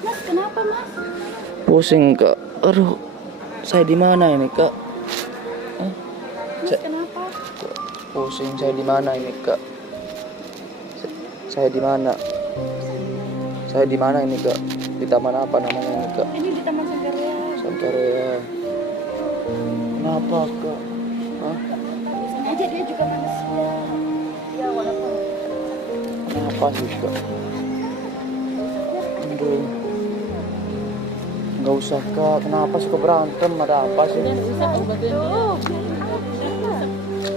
Mas, kenapa mas? Pusing kak. Aduh, saya di mana ini kak? Mas, kenapa? Pusing, saya di mana ini kak? Saya di mana? Saya di mana ini kak? Di taman apa namanya ini kak? Ini di Taman Sangkaria. Sangkaria. Kenapa kak? Hah? Biasanya aja dia juga manusia. Ya walaupun. Kenapa sih kak? Aduh. Nggak usah kak. Kenapa suka berantem? Ada apa sih?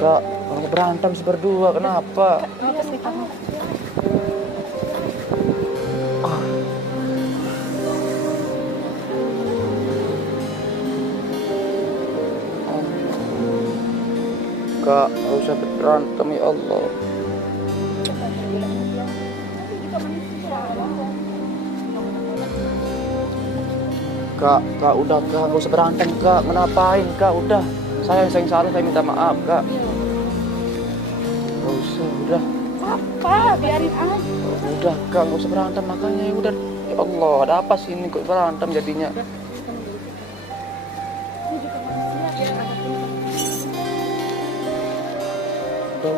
Kak, orang berantem sih berdua. Kenapa? Apa sih kamu? Kak, nggak usah berantem ya Allah. Kak, udah kak, nggak usah berantem kak. Ngapain kak? Udah, saya yang salah, saya minta maaf kak. Nggak usah, udah. Apa? Biarin aja. Udah kak, nggak usah berantem makanya ya udah. Ya Allah, ada apa sih ini kok berantem jadinya?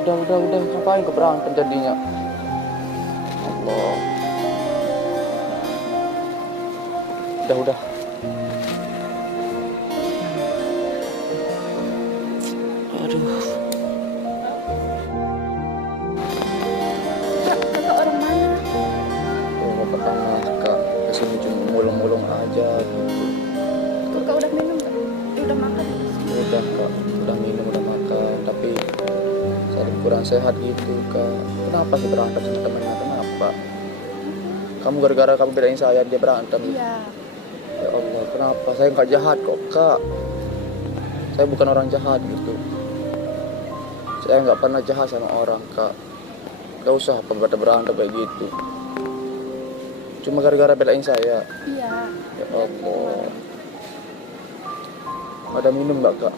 Udah, ngapain kok berantem jadinya? Allah. Udah. Aduh. Kakak orang mana? Nggak pernah kak, kesini cuma mulung-mulung aja gitu. Kakak udah minum nggak? Udah makan? Udah kak, udah minum, udah makan, tapi saya kurang sehat gitu kak. Kenapa sih berantem sama temennya? Kenapa? Kamu gara-gara kamu bedain saya dia berantem? Iya. Ya Allah, kenapa? Saya nggak jahat kok kak. Saya bukan orang jahat gitu. Saya nggak pernah jahat sama orang kak. Gak usah pada berantem kayak gitu. Cuma gara-gara bedain saya. Iya. Ya Allah. Ada minum nggak kak?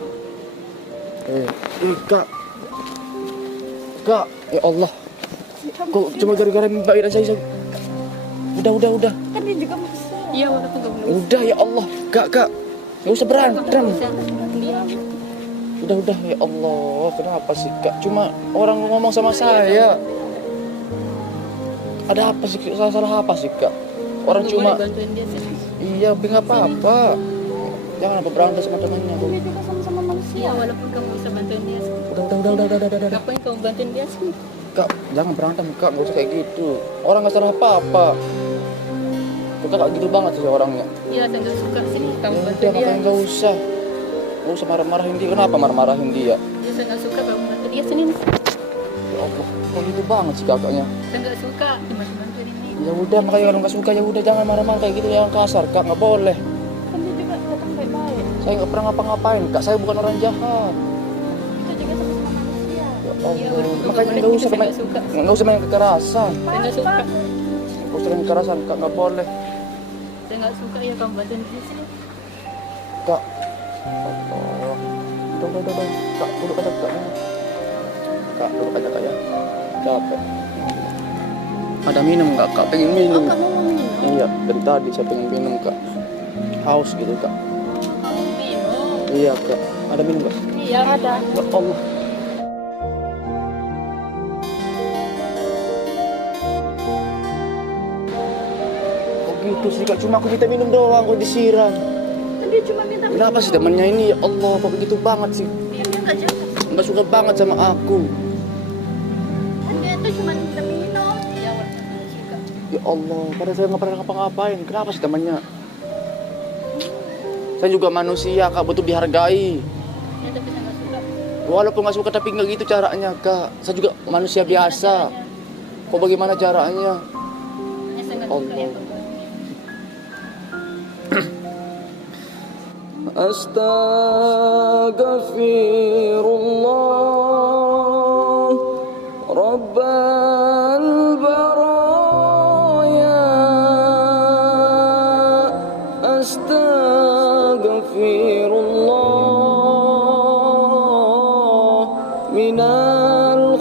Kak. Kak, ya Allah. Kok cuma gara-gara bedain saya? Udah. Kan dia juga manusia. Iya, walaupun gak boleh. Udah ya Allah. Kak. Gak usah berantem. Udah ya Allah. Kenapa sih kak? Cuma orang ngomong sama saya. Ada apa sih? Salah apa sih kak? Orang cuma. Bantuin dia sih. Iya, nggak apa-apa. Jangan apa berantem sama temannya. Dia juga sama-sama manusia. Iya, walaupun kamu bisa bantuin dia sih. Udah. Ngapain kamu bantuin dia sih? Kak, jangan berantem kak. Nggak usah kayak gitu. Orang nggak salah apa-apa. Kak gitu banget sih orangnya. Iya, saya nggak suka sini kamu Ya bantuin udah, dia. makanya nggak usah. Nggak usah marah-marahin dia. Kenapa marah-marahin dia? Iya, saya nggak suka kamu bantu dia sini. Ya Allah, kok gitu banget sih kakaknya. Saya nggak suka dibantu bantuin ini. Ya udah, makanya kalau nggak suka ya udah jangan marah-marah kayak gitu yang kasar kak. Nggak boleh. Kan dia juga datang baik-baik. Saya nggak pernah ngapa-ngapain kak. Saya bukan orang jahat. Kita juga sama-sama manusia. Ya Iya, Allah, walaupun makanya boleh, nggak juga usah saya main, nggak suka. nggak usah main kekerasan. Saya nggak suka. Nggak usah main kekerasan kak. Nggak boleh. Saya nggak suka ya kamu bantuin dia sini. Kak, Allah. Udah. Kak, duduk aja kak. Kak, duduk aja kak ya. Capek. Ada minum nggak kak? Pengen minum. Oh, kamu mau minum? Iya, dari tadi saya pengen minum kak. Haus gitu kak. Kamu minum? Iya kak. Ada minum nggak? Iya, ada. Ya Allah. Kok gitu sih kak? Cuma aku minta minum doang kok disiram. Kan dia cuma minta minum. Kenapa sih temennya ini? Ya Allah, kok begitu banget sih? Dia nggak jahat. Nggak suka banget sama aku. Kan dia tuh cuma minta minum. Iya, walaupun nggak suka. Ya Allah, padahal saya nggak pernah ngapa-ngapain. Kenapa sih temannya? Saya juga manusia kak, butuh dihargai. Ya, tapi saya nggak suka. Walaupun nggak suka tapi nggak gitu caranya kak. Saya juga manusia biasa. Kok bagaimana caranya? Ya, saya nggak suka ya. Allah. Astaghfirullah Rabbal baraya Astaghfirullah minal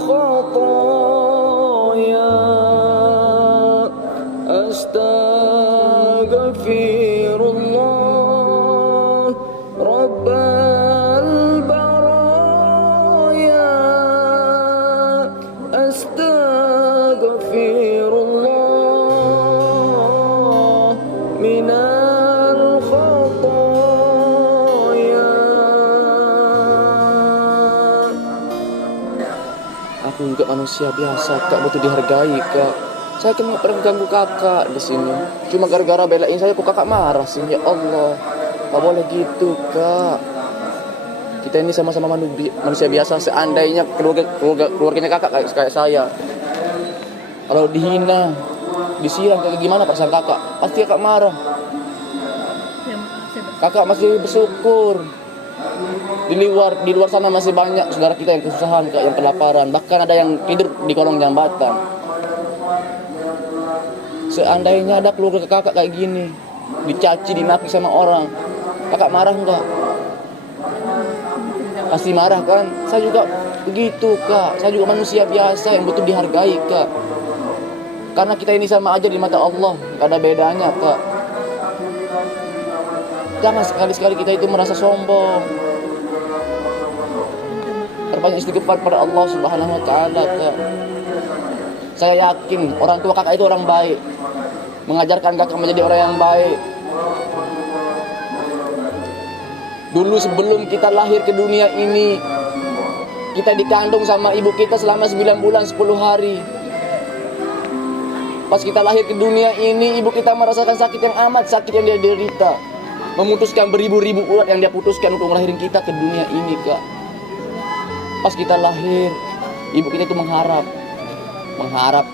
aku juga manusia biasa kak, butuh dihargai kak. Saya kan nggak pernah ganggu kakak di sini. Cuma gara-gara belain saya kok kakak marah sih. Ya Allah, nggak boleh gitu kak. Kita ini sama-sama manusia biasa. Seandainya keluarganya kakak kayak saya, kalau dihina, disiram kayak gimana perasaan kakak? Pasti kakak marah. Kakak masih bersyukur. Di luar sana masih banyak saudara kita yang kesusahan, kak, yang kelaparan. Bahkan ada yang tidur di kolong jambatan. Seandainya ada keluarga kakak kayak gini, dicaci, dimaki sama orang, kakak marah enggak? Pasti marah kan? Saya juga begitu kak. Saya juga manusia biasa yang butuh dihargai kak. Karena kita ini sama aja di mata Allah, gak ada bedanya kak. Jangan sekali-sekali kita itu merasa sombong. Terbanyak istighfar pada Allah Subhanahu wa taala kak. Saya yakin orang tua kakak itu orang baik, mengajarkan kakak menjadi orang yang baik. Dulu sebelum kita lahir ke dunia ini, kita dikandung sama ibu kita selama 9 bulan 10 hari. Pas kita lahir ke dunia ini, ibu kita merasakan sakit yang amat sakit yang dia derita. Memutuskan beribu-ribu urat yang dia putuskan untuk melahirin kita ke dunia ini kak. Pas kita lahir, ibu kita itu mengharap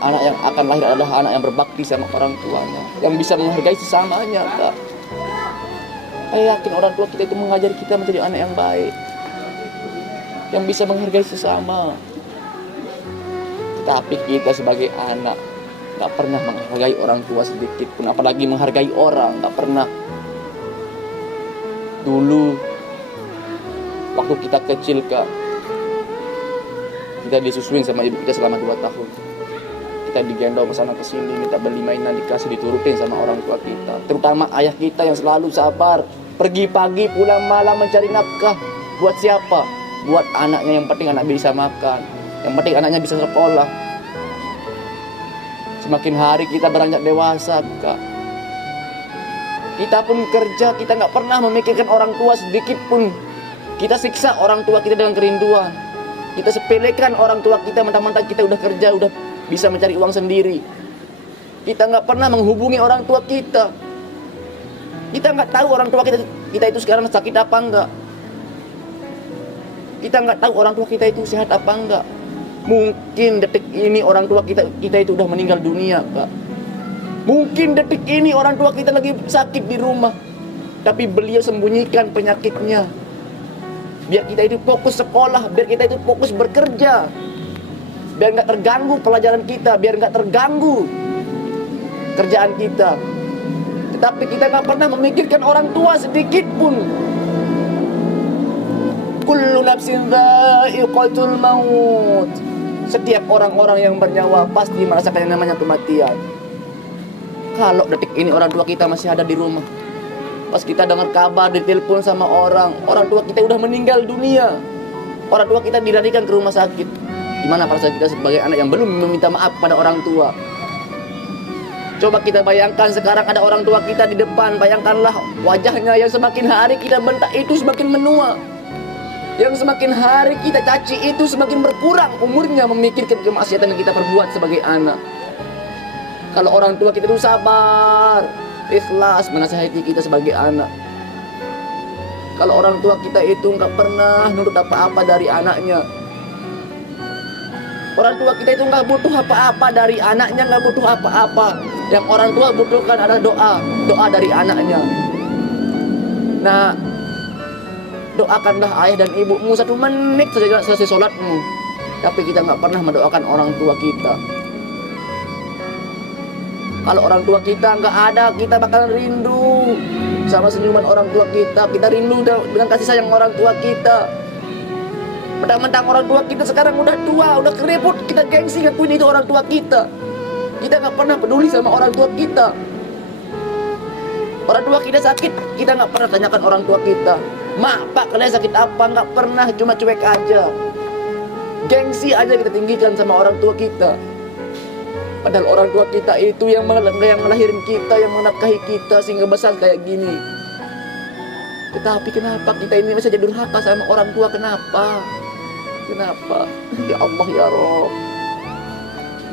anak yang akan lahir adalah anak yang berbakti sama orang tuanya, yang bisa menghargai sesamanya kak. Saya yakin orang tua kita itu mengajari kita menjadi anak yang baik, yang bisa menghargai sesama. Tapi kita sebagai anak gak pernah menghargai orang tua sedikit pun, apalagi menghargai orang, gak pernah. Dulu waktu kita kecil kak, kita disusuin sama ibu kita selama 2 tahun. Kita digendong kesana kesini, minta beli mainan, dikasih, diturutin sama orang tua kita. Terutama ayah kita yang selalu sabar, pergi pagi pulang malam mencari nafkah. Buat siapa? Buat anaknya, yang penting anak bisa makan, yang penting anaknya bisa sekolah. Semakin hari kita beranjak dewasa kak, kita pun kerja, kita gak pernah memikirkan orang tua sedikit pun. Kita siksa orang tua kita dengan kerinduan. Kita sepelekan orang tua kita mentang-mentang kita udah kerja, udah bisa mencari uang sendiri. Kita gak pernah menghubungi orang tua kita. Kita gak tahu orang tua kita itu sekarang sakit apa enggak. Kita gak tahu orang tua kita itu sehat apa enggak. Mungkin detik ini orang tua kita itu udah meninggal dunia kak. Mungkin detik ini orang tua kita lagi sakit di rumah, tapi beliau sembunyikan penyakitnya, biar kita itu fokus sekolah, biar kita itu fokus bekerja, biar gak terganggu pelajaran kita, biar gak terganggu kerjaan kita. Tetapi kita gak pernah memikirkan orang tua sedikit pun. Kullu nafsin dha'iqatul maut. Setiap orang-orang yang bernyawa pasti merasakan yang namanya kematian. Kalau detik ini orang tua kita masih ada di rumah, pas kita dengar kabar, ditelepon sama orang tua kita udah meninggal dunia, orang tua kita dilarikan ke rumah sakit, gimana perasaan kita sebagai anak yang belum meminta maaf pada orang tua? Coba kita bayangkan sekarang ada orang tua kita di depan, bayangkanlah wajahnya yang semakin hari kita bentak itu semakin menua, yang semakin hari kita caci itu semakin berkurang umurnya memikirkan kemaksiatan yang kita perbuat sebagai anak. Kalau orang tua kita itu sabar, ikhlas menasihati kita sebagai anak. Kalau orang tua kita itu nggak pernah nurut apa-apa dari anaknya. Orang tua kita itu nggak butuh apa-apa dari anaknya, nggak butuh apa-apa. Yang orang tua butuhkan adalah doa dari anaknya. Nah, doakanlah ayah dan ibumu 1 menit saja selesai sholatmu. Tapi kita nggak pernah mendoakan orang tua kita. Kalau orang tua kita nggak ada, kita bakalan rindu sama senyuman orang tua kita. Kita rindu dengan kasih sayang orang tua kita. Mentang-mentang orang tua kita sekarang udah tua, udah keriput, kita gengsi ngakuin itu orang tua kita. Kita nggak pernah peduli sama orang tua kita. Orang tua kita sakit, kita nggak pernah tanyakan orang tua kita. Mak, pak, kalian sakit apa? Nggak pernah, cuma cuek aja. Gengsi aja kita tinggikan sama orang tua kita. Padahal orang tua kita itu yang melahirin kita, yang menafkahi kita sehingga besar kayak gini. Tetapi kenapa kita ini masih jadi durhaka sama orang tua? Kenapa? Kenapa? Ya Allah ya Rabb.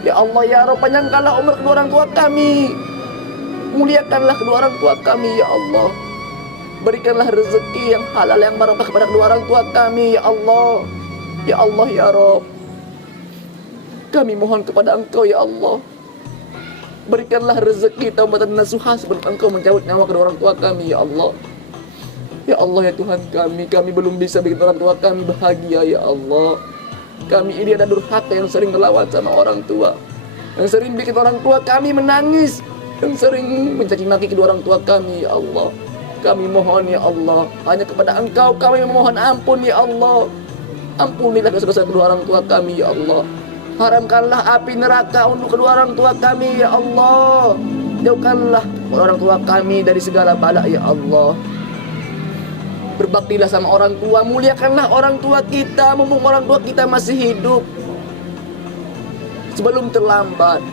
Ya Allah ya Rabb, panjangkanlah umur kedua orang tua kami. Muliakanlah kedua orang tua kami ya Allah. Berikanlah rezeki yang halal yang barokah kepada kedua orang tua kami ya Allah. Ya Allah ya Rabb. Kami mohon kepada Engkau ya Allah. Berikanlah rezeki taubatan nasuha sebelum Engkau mencabut nyawa kedua orang tua kami ya Allah. Ya Allah ya Tuhan kami belum bisa bikin orang tua kami bahagia ya Allah. Kami ini ada durhaka yang sering melawan sama orang tua, yang sering bikin orang tua kami menangis, yang sering mencaci maki kedua orang tua kami ya Allah. Kami mohon ya Allah, hanya kepada Engkau kami memohon ampun ya Allah. Ampunilah dosa-dosa kedua orang tua kami ya Allah. Haramkanlah api neraka untuk kedua orang tua kami ya Allah. Jauhkanlah orang tua kami dari segala bala ya Allah. Berbaktilah sama orang tua, muliakanlah orang tua kita mumpung orang tua kita masih hidup sebelum terlambat.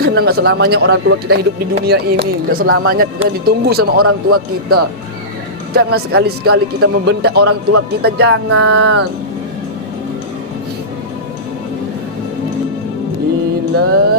Karena gak selamanya orang tua kita hidup di dunia ini, gak selamanya kita ditunggu sama orang tua kita. Jangan sekali-sekali kita membentak orang tua kita, jangan. Ilahi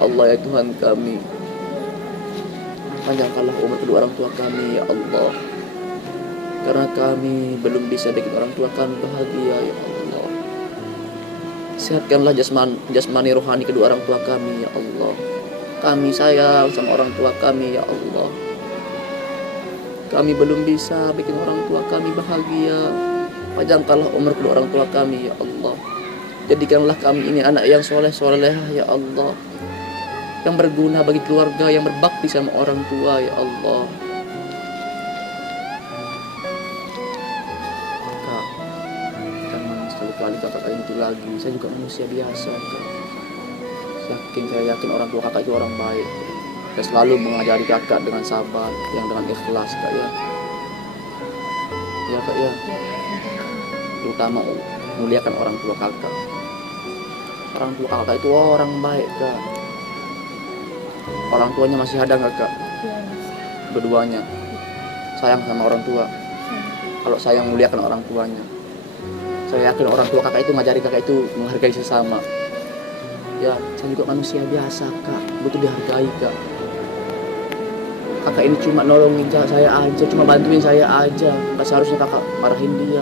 Allah ya Tuhan kami, panjangkanlah umur kedua orang tua kami ya Allah. Karena kami belum bisa bikin orang tua kami bahagia ya Allah. Sehatkanlah jasmani rohani kedua orang tua kami ya Allah. Kami sayang sama orang tua kami ya Allah. Kami belum bisa bikin orang tua kami bahagia. Panjangkanlah umur kedua orang tua kami ya Allah. Jadikanlah kami ini anak yang soleh-solehah ya Allah, yang berguna bagi keluarga, yang berbakti sama orang tua ya Allah. Kak, jangan sekali-kali kakak itu lagi. Saya juga manusia biasa, Kak. Saya yakin orang tua kakak itu orang baik. Saya selalu mengajari kakak dengan sabar, yang dengan ikhlas kak ya. Ya kak ya. Terutama muliakan orang tua kakak. Orang tua kakak itu orang baik kak. Orang tuanya masih ada nggak kak? Ya, Mas. Berduanya sayang sama orang tua. Kalau sayang muliakan orang tuanya. Saya yakin orang tua kakak itu ngajari kakak itu menghargai sesama. Ya, saya juga manusia biasa kak, butuh dihargai kak. Kakak ini cuma nolongin saya aja, cuma bantuin saya aja. Gak seharusnya kakak marahin dia.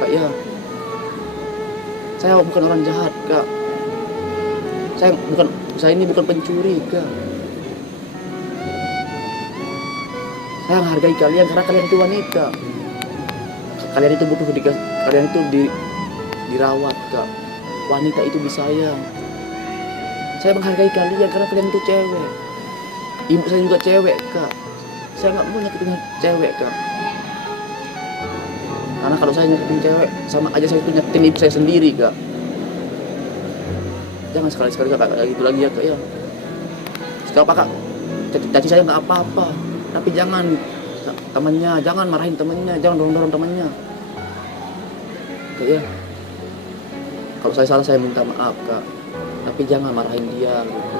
Kak ya, saya bukan orang jahat kak. Saya ini bukan pencuri kak. Saya menghargai kalian karena kalian itu wanita. Kalian itu butuh kalian itu dirawat kak. Wanita itu disayang. Saya menghargai kalian karena kalian itu cewek. Ibu saya juga cewek kak. Saya nggak mau nyakitin cewek kak. Karena kalau saya nyakitin cewek, sama aja saya itu nyakitin ibu saya sendiri kak. Jangan sekali-sekali kak kayak gitu lagi ya kak ya. Sekarang kak, caci saya nggak apa-apa. Tapi jangan temannya, jangan marahin temannya, jangan dorong-dorong temannya. Kak ya. Kalau saya salah saya minta maaf kak. Tapi jangan marahin dia gitu.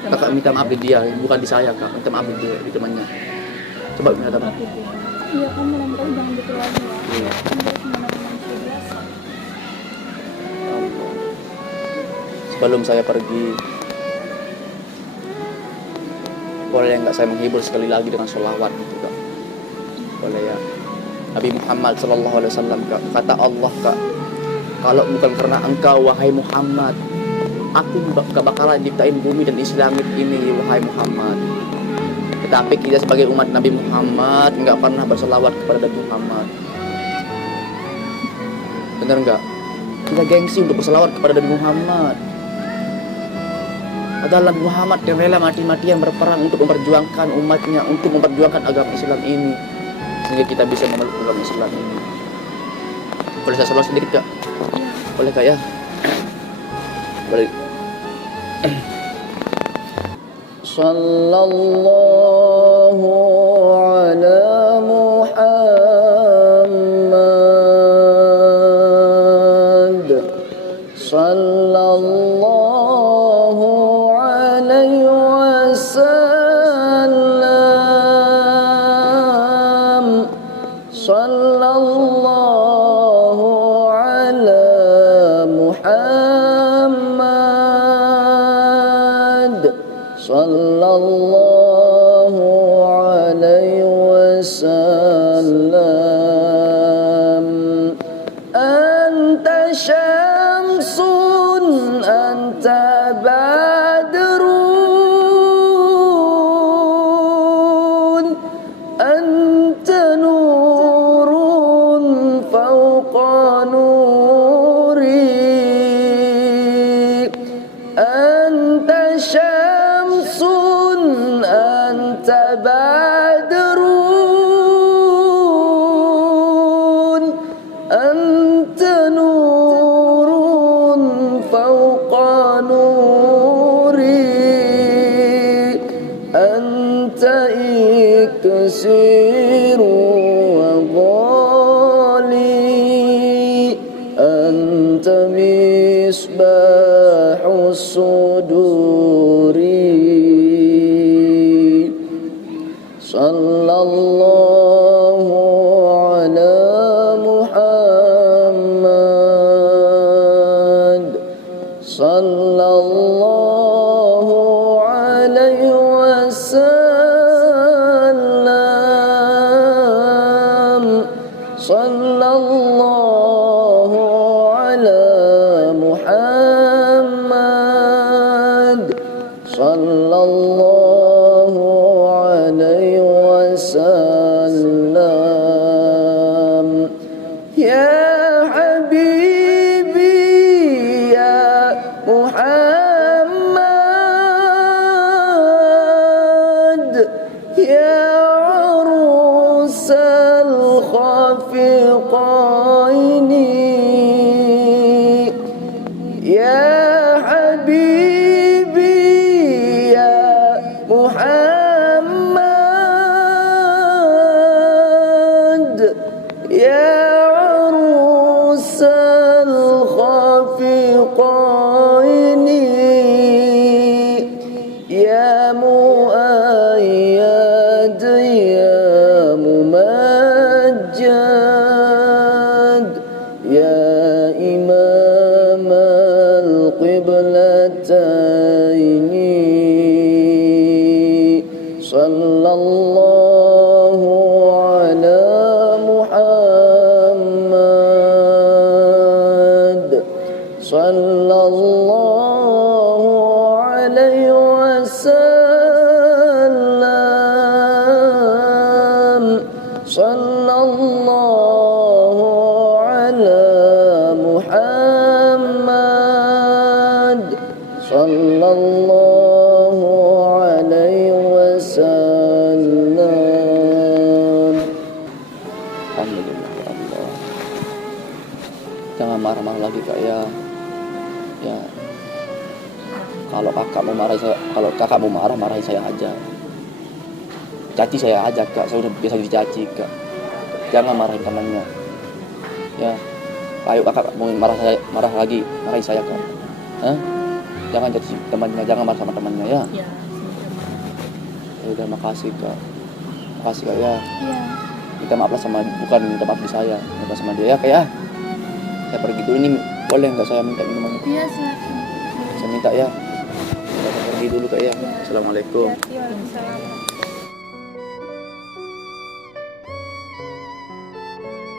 Kakak minta maaf di dia, bukan di saya kak. Minta maaf di dia, di temannya. Coba minta maaf. Iya, kamu lain kali jangan gitu lagi ya. Iya. Kamu harus menjadi manusia biasa. Sebelum saya pergi, boleh nggak saya menghibur sekali lagi dengan sholawat gitu kak? Boleh ya. Nabi Muhammad SAW kak, kata Allah kak, kalau bukan karena engkau wahai Muhammad, aku gak bakalan ciptain bumi dan isi langit ini wahai Muhammad. Tetapi kita sebagai umat Nabi Muhammad nggak pernah berselawat kepada Nabi Muhammad. Bener nggak? Kita gengsi untuk berselawat kepada Nabi Muhammad. Adalah Nabi Muhammad yang rela mati-matian berperang untuk memperjuangkan umatnya, untuk memperjuangkan agama Islam ini, sehingga kita bisa memeluk agama Islam ini. Boleh saya selawat sedikit kak? Boleh kak ya? Boleh. Sallallahu ala Muhammad. Sallallahu alaihi wasallam. Sallallahu ala Muhammad. Sallallahu alaihi wasallam. Anta syamsun, anta badrun, anta nurun fawqa nuri. Anta syamsun, anta badrun, anta nurun fawqa nuri. Anta iksiru wa ghali, anta misbahu suduri. Sallallahu ala Muhammad. Sallallahu alaihi wasallam. Sallallahu ala Muhammad. Sallallahu alaihi wasallam. Ya habibi ya Muhammad, ya arusal khafiqaini, ya habibi ya Sallallahu ala Muhammad. Sallallahu alaihi wasallam. Sallallahu ala Muhammad. Sallallahu alaihi wasallam. Alhamdulillah ya Allah. Jangan marah-marah lagi Kak ya. Ya. Kalau kakak mau marah saya, kalau kakak mau marah marahin saya aja. Caci saya aja Kak, saya udah biasa dicaci Kak. Jangan marahin temannya. Ya. Ayo kakak mau marah lagi, marahin saya Kak. Hah? Jangan caci temannya, jangan marah sama temannya ya. Ya. Ya udah makasih Kak. Makasih Kak ya. Iya. Minta maaf lah sama, bukan minta maaf di saya, minta sama dia ya Kak ya. Saya pergi dulu ini, boleh nggak saya minta minuman? Iya, silakan. Saya minta ya. Saya pergi dulu Kak ya. Assalamualaikum. Iya, silakan.